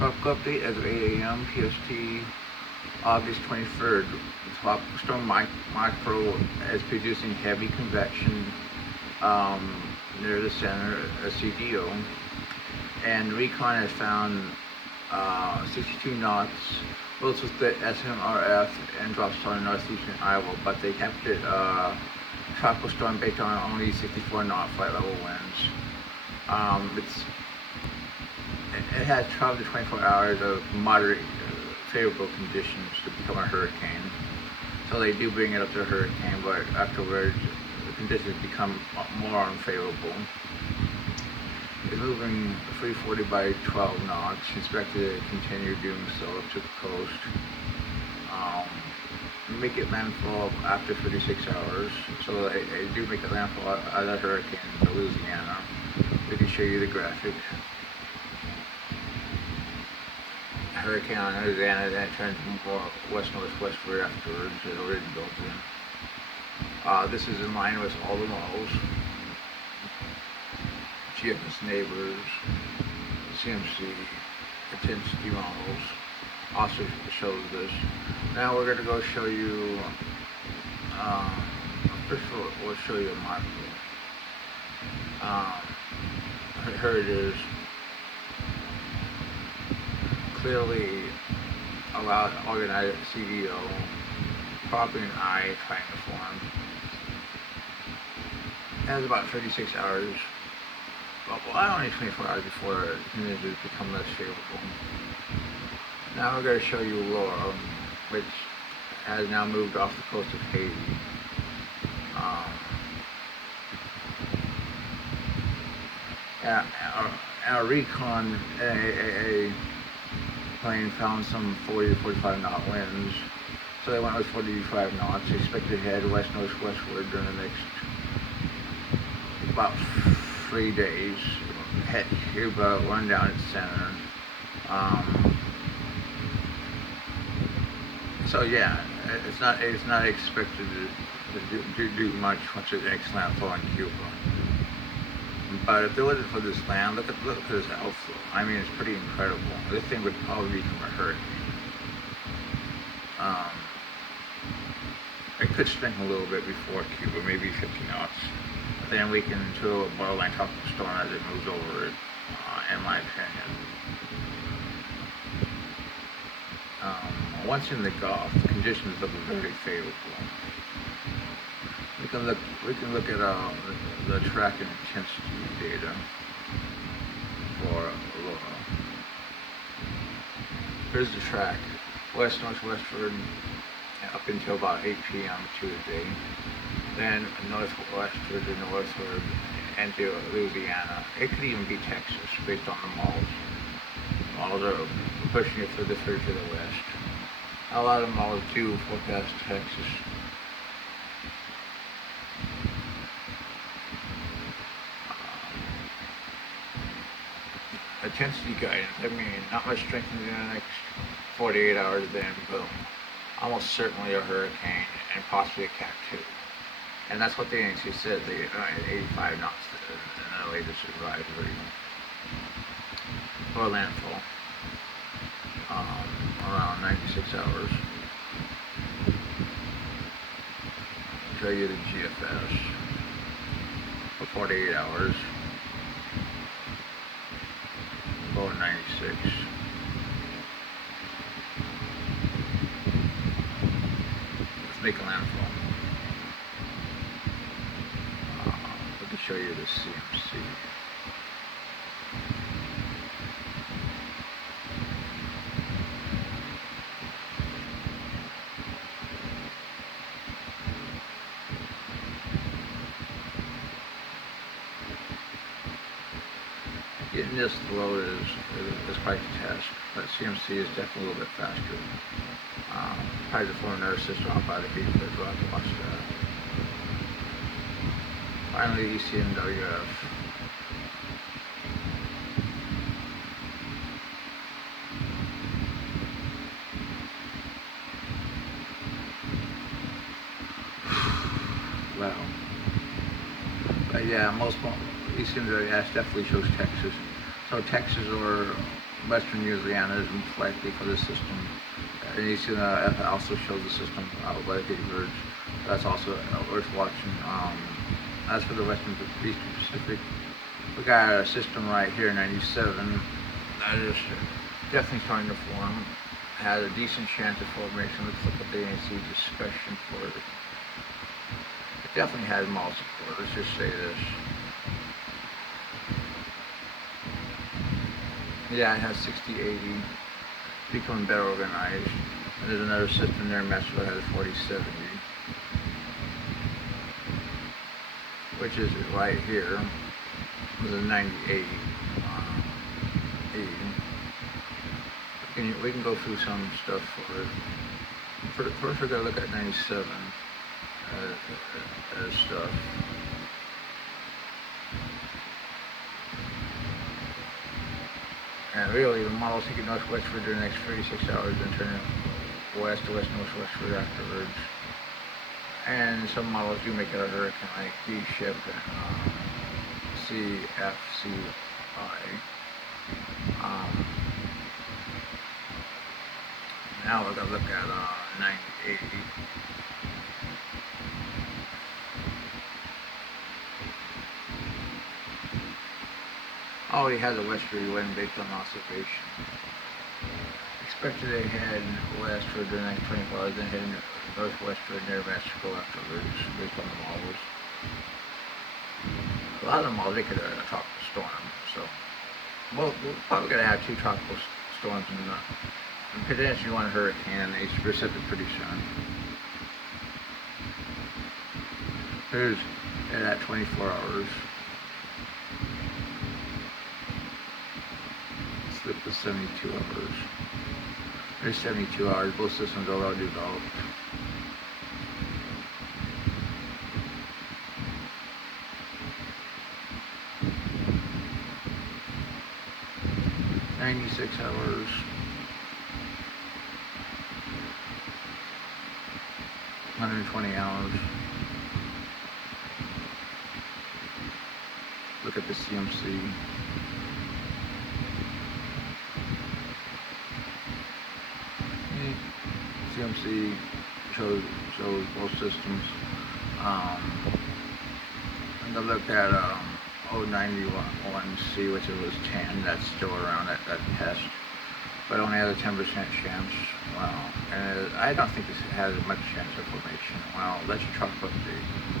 Tropical update as of 8 a.m. PST, August 23rd. Tropical storm Micro is producing heavy convection near the center of CDO, and recon has found 62 knots, both with the SMRF and drop star in northeastern Iowa, but they kept it tropical storm based on only 64 knot flight level winds. It has 12 to 24 hours of moderate favorable conditions to become a hurricane. So they do bring it up to a hurricane, but afterwards the conditions become more unfavorable. It's moving 340 by 12 knots, expected to continue doing so up to the coast. Make it landfall after 36 hours. So they do make a landfall as a hurricane to Louisiana. We can show you the graphic. Hurricane on Louisiana, then it turns more west-northwestward afterwards. It's already built in. This is in line with all the models. GFS Neighbors, CMC, intensity models also shows this. Now we're going to go show you, first of all, we'll show you a model. Here it is. Clearly allowed organized CDO, property and I trying to form. It has about 36 hours. Well, only 24 hours before conditions become less favorable. Now we're going to show you Laura, which has now moved off the coast of Haiti. Our recon a plane found some 40 to 45 knot winds, so they went with 45 knots. They expected to head west-northwestward during the next about 3 days. Head Cuba, run down its center. So yeah, it's not expected to do much once it makes landfall in Cuba. But if it wasn't for this land, look at this outflow. I mean, it's pretty incredible. This thing would probably become a hurricane. It could strengthen a little bit before Cuba, maybe 50 knots. But then we can throw a borderline tropical storm as it moves over it, in my opinion. Once in the Gulf, the conditions look very favorable. We can look at the track and intensity data for Laura. Here's the track, west-northwestward up until about 8 p.m. Tuesday. Then northwestward to northward into Louisiana. It could even be Texas based on the models. Models are pushing it further to the west. A lot of models do forecast Texas. Intensity guidance, I mean, not much strengthening in the next 48 hours, then boom. Almost certainly a hurricane and possibly a Cat 2. And that's what the NC said, they 85 knots in the latest advisory for landfall. Around 96 hours. Show you the GFS for 48 hours. For 96. Let's make a landfall. Let me show you the CMC. Getting this low is quite a task, but CMC is definitely a little bit faster. Probably the foreign nerve system off by the beat, but we'll have to watch that. Finally, ECNWF. Wow. But yeah, most ECNWF definitely shows Texas. So Texas or Western Louisiana is most likely for this system. And you see that it also shows the system where it diverges. That's also worth watching. As for the Western Eastern Pacific, we got a system right here, 97, that is definitely starting to form. Has a decent chance of formation. Looks like a ANC discussion for it. It definitely has model support. Let's just say this. Yeah, it has 60-80, becoming better organized. And there's another system there, Mexico has 40-70, which is right here with a 98. 80. We can go through some stuff for it. First, we're going to look at 97 as stuff. And really, the model taking northwestward during the next 36 hours, then turning west to west-northwestward afterwards. And some models do make it a hurricane, like D-ship and CFCI. Now we're going to look at 9080. Already has a westerly wind based on observation. Expected to head west for the next 24 hours, then head northwestward near Mexico afterwards, based on the models. A lot of the models, they could have a tropical storm, so we're probably going to have 2 tropical storms and potentially 1 hurricane, and it's precipitated pretty soon. Here's at 24 hours. Slip to 72 hours. There's 72 hours. Both systems are well developed. "96 hours. "120 hours. Look at the CMC. CMC shows both systems. And to look at 091C, which it was 10, that's still around that test, but only has a 10% chance. Well, and I don't think this has much chance of formation. Well, let's try to update.